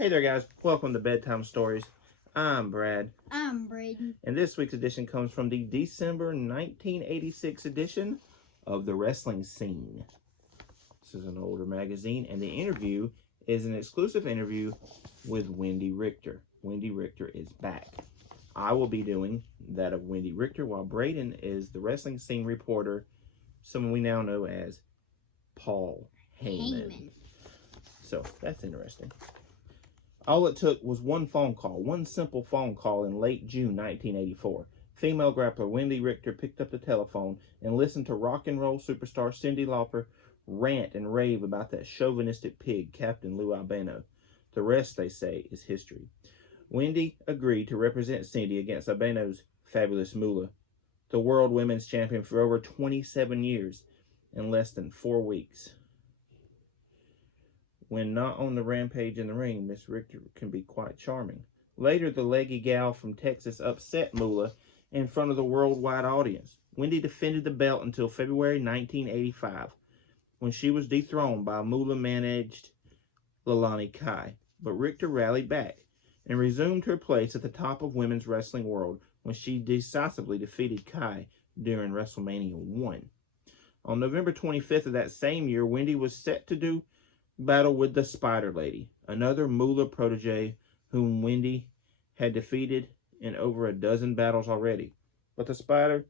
Hey there, guys. Welcome to Bedtime Stories. I'm Brad. I'm Braden. And this week's edition comes from the December 1986 edition of The Wrestling Scene. This is an older magazine, and the interview is an exclusive interview with Wendy Richter. Wendy Richter is back. I will be doing that of Wendy Richter, while Braden is the Wrestling Scene reporter, someone we now know as Paul Heyman. So, that's interesting. All it took was one simple phone call in late June 1984. Female grappler Wendy Richter picked up the telephone and listened to rock and roll superstar Cyndi Lauper rant and rave about that chauvinistic pig, Captain Lou Albano. The rest, they say, is history. Wendy agreed to represent Cyndi against Albano's fabulous Moolah, the world women's champion for over 27 years, in less than 4 weeks. When not on the rampage in the ring, Miss Richter can be quite charming. Later, the leggy gal from Texas upset Moolah in front of the worldwide audience. Wendy defended the belt until February 1985, when she was dethroned by Moolah-managed Leilani Kai. But Richter rallied back and resumed her place at the top of women's wrestling world when she decisively defeated Kai during WrestleMania 1. On November 25th of that same year, Wendy was set to do battle with the Spider Lady, another Moolah protege whom Wendy had defeated in over a dozen battles already. But the Spider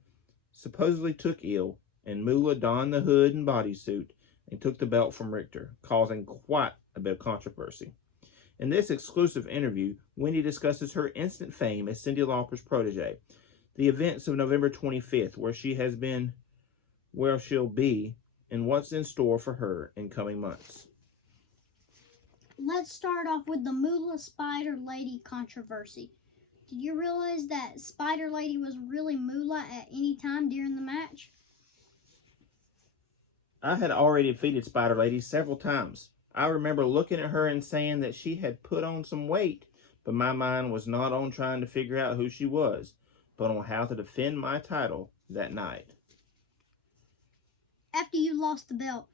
supposedly took ill, and Moolah donned the hood and bodysuit and took the belt from Richter, causing quite a bit of controversy. In this exclusive interview, Wendy discusses her instant fame as Cyndi Lauper's protege, the events of November 25th, where she'll be, and what's in store for her in coming months. Let's start off with the Moolah Spider Lady controversy. Did you realize that Spider Lady was really Moolah at any time during the match? I had already defeated Spider Lady several times. I remember looking at her and saying that she had put on some weight, but my mind was not on trying to figure out who she was, but on how to defend my title that night. After you lost the belt,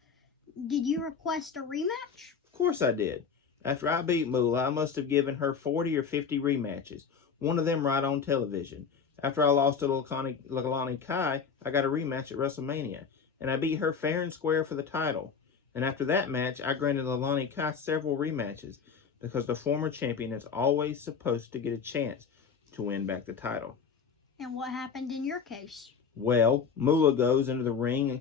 did you request a rematch? Of course I did. After I beat Moolah, I must have given her 40 or 50 rematches, one of them right on television. After I lost to Leilani Kai, I got a rematch at WrestleMania, and I beat her fair and square for the title. And after that match, I granted Leilani Kai several rematches, because the former champion is always supposed to get a chance to win back the title. And what happened in your case? Well, Moolah goes into the ring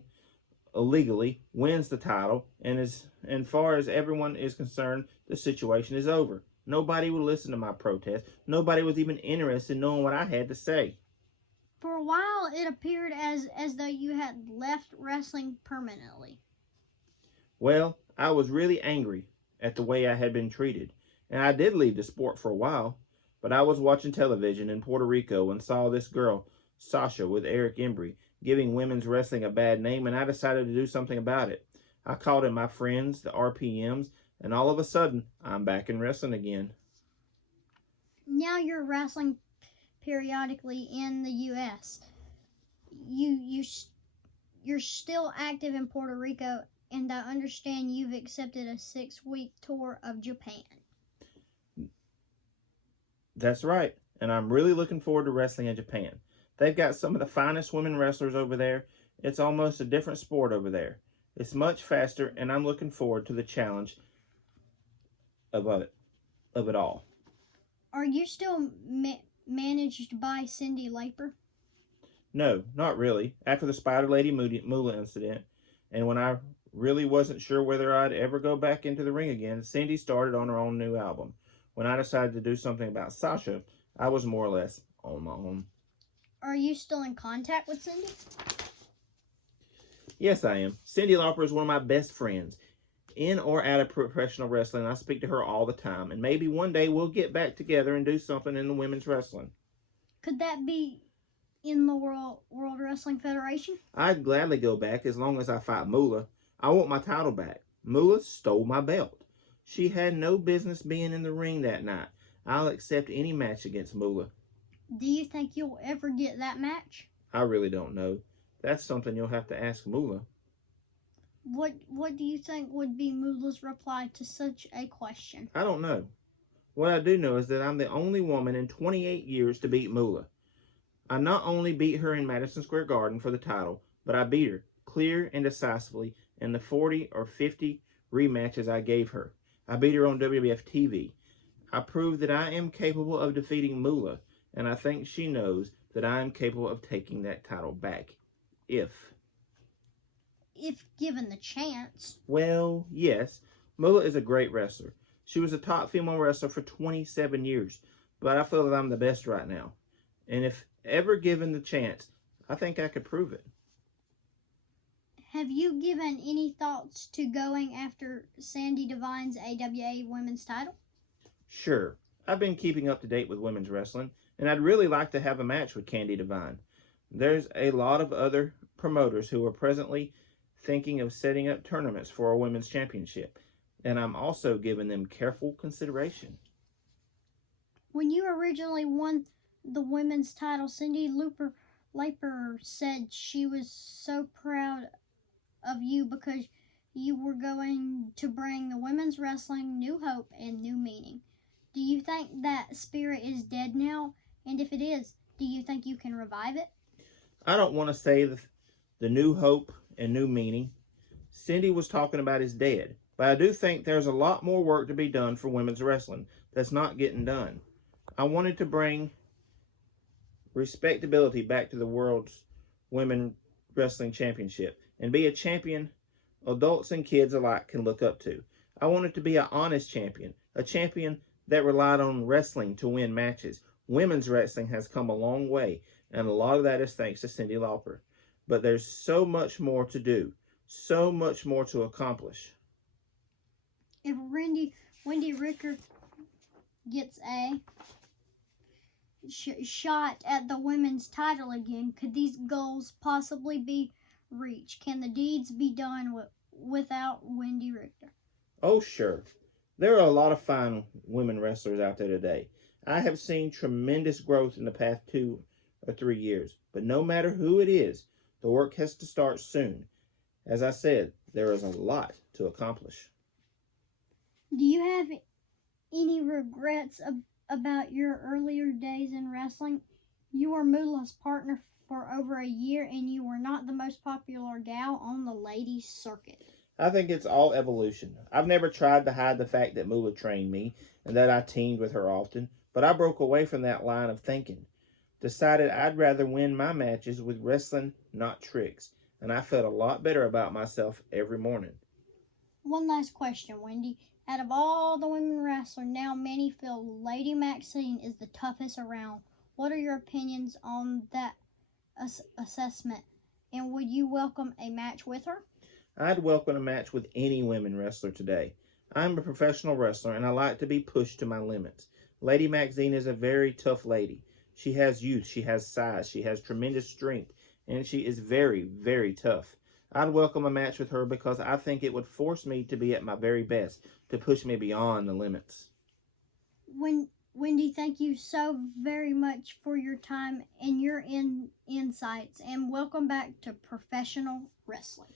illegally, wins the title, and as far as everyone is concerned, the situation is over. Nobody would listen to my protest. Nobody was even interested in knowing what I had to say. For a while, it appeared as though you had left wrestling permanently. Well, I was really angry at the way I had been treated, and I did leave the sport for a while. But I was watching television in Puerto Rico and saw this girl, Sasha, with Eric Embry, giving women's wrestling a bad name, and I decided to do something about it. I called in my friends, the RPMs, and all of a sudden, I'm back in wrestling again. Now you're wrestling periodically in the U.S. You're still active in Puerto Rico, and I understand you've accepted a 6-week tour of Japan. That's right, and I'm really looking forward to wrestling in Japan. They've got some of the finest women wrestlers over there. It's almost a different sport over there. It's much faster, and I'm looking forward to the challenge of it all. Are you still managed by Cyndi Lauper? No, not really. After the Spider Lady Moolah incident, and when I really wasn't sure whether I'd ever go back into the ring again, Cyndi started on her own new album. When I decided to do something about Sasha, I was more or less on my own. Are you still in contact with Cyndi? Yes, I am. Cyndi Lauper is one of my best friends. In or out of professional wrestling, I speak to her all the time, and maybe one day we'll get back together and do something in the women's wrestling. Could that be in the World Wrestling Federation? I'd gladly go back as long as I fight Moolah. I want my title back. Moolah stole my belt. She had no business being in the ring that night. I'll accept any match against Moolah. Do you think you'll ever get that match? I really don't know. That's something you'll have to ask Moolah. What do you think would be Moolah's reply to such a question? I don't know. What I do know is that I'm the only woman in 28 years to beat Moolah. I not only beat her in Madison Square Garden for the title, but I beat her clear and decisively in the 40 or 50 rematches I gave her. I beat her on WWF TV. I proved that I am capable of defeating Moolah, and I think she knows that I am capable of taking that title back. If given the chance. Well, yes, Moolah is a great wrestler. She was a top female wrestler for 27 years, but I feel that I'm the best right now. And if ever given the chance, I think I could prove it. Have you given any thoughts to going after Sandy Devine's AWA Women's title? Sure, I've been keeping up to date with women's wrestling, and I'd really like to have a match with Candy Devine. There's a lot of other promoters who are presently thinking of setting up tournaments for a women's championship, and I'm also giving them careful consideration. When you originally won the women's title, Cindy Lauper said she was so proud of you because you were going to bring the women's wrestling new hope and new meaning. Do you think that spirit is dead now? And if it is, do you think you can revive it? I don't want to say the new hope and new meaning Cindy was talking about is dead, but I do think there's a lot more work to be done for women's wrestling that's not getting done. I wanted to bring respectability back to the world's women wrestling championship and be a champion adults and kids alike can look up to. I wanted to be an honest champion, a champion that relied on wrestling to win matches. Women's wrestling has come a long way, and a lot of that is thanks to Cindy Lauper. But there's so much more to do, so much more to accomplish. If Wendy Richter gets a shot at the women's title again, could these goals possibly be reached? Can the deeds be done without Wendy Richter? Oh, sure. There are a lot of fine women wrestlers out there today. I have seen tremendous growth in the past 2 or 3 years. But no matter who it is, the work has to start soon. As I said, there is a lot to accomplish. Do you have any regrets about your earlier days in wrestling? You were Moolah's partner for over a year, and you were not the most popular gal on the ladies' circuit. I think it's all evolution. I've never tried to hide the fact that Moolah trained me and that I teamed with her often, but I broke away from that line of thinking. Decided I'd rather win my matches with wrestling, not tricks, and I felt a lot better about myself every morning. One last question, Wendy. Out of all the women wrestlers, now many feel Lady Maxine is the toughest around. What are your opinions on that assessment? And would you welcome a match with her? I'd welcome a match with any women wrestler today. I'm a professional wrestler, and I like to be pushed to my limits. Lady Maxine is a very tough lady. She has youth, she has size, she has tremendous strength, and she is very, very tough. I'd welcome a match with her because I think it would force me to be at my very best, to push me beyond the limits. Wendy, thank you so very much for your time and your insights, and welcome back to professional wrestling.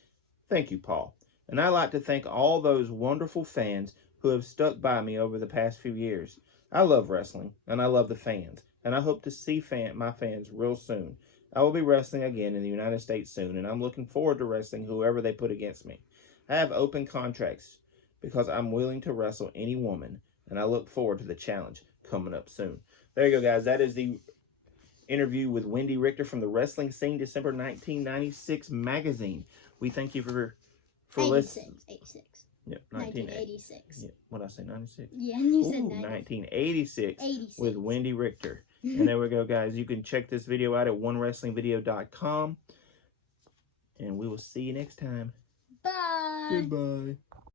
Thank you, Paul. And I'd like to thank all those wonderful fans who have stuck by me over the past few years. I love wrestling, and I love the fans, and I hope to see my fans real soon. I will be wrestling again in the United States soon, and I'm looking forward to wrestling whoever they put against me. I have open contracts because I'm willing to wrestle any woman, and I look forward to the challenge coming up soon. There you go, guys. That is the interview with Wendy Richter from the Wrestling Scene, December 1996 magazine. We thank you for listening. 86. Yeah, 1986. Yeah, what did I say, 96? Yeah, and you said 1986 86. with Wendy Richter. And there we go, guys. You can check this video out at onewrestlingvideo.com. And we will see you next time. Bye. Goodbye.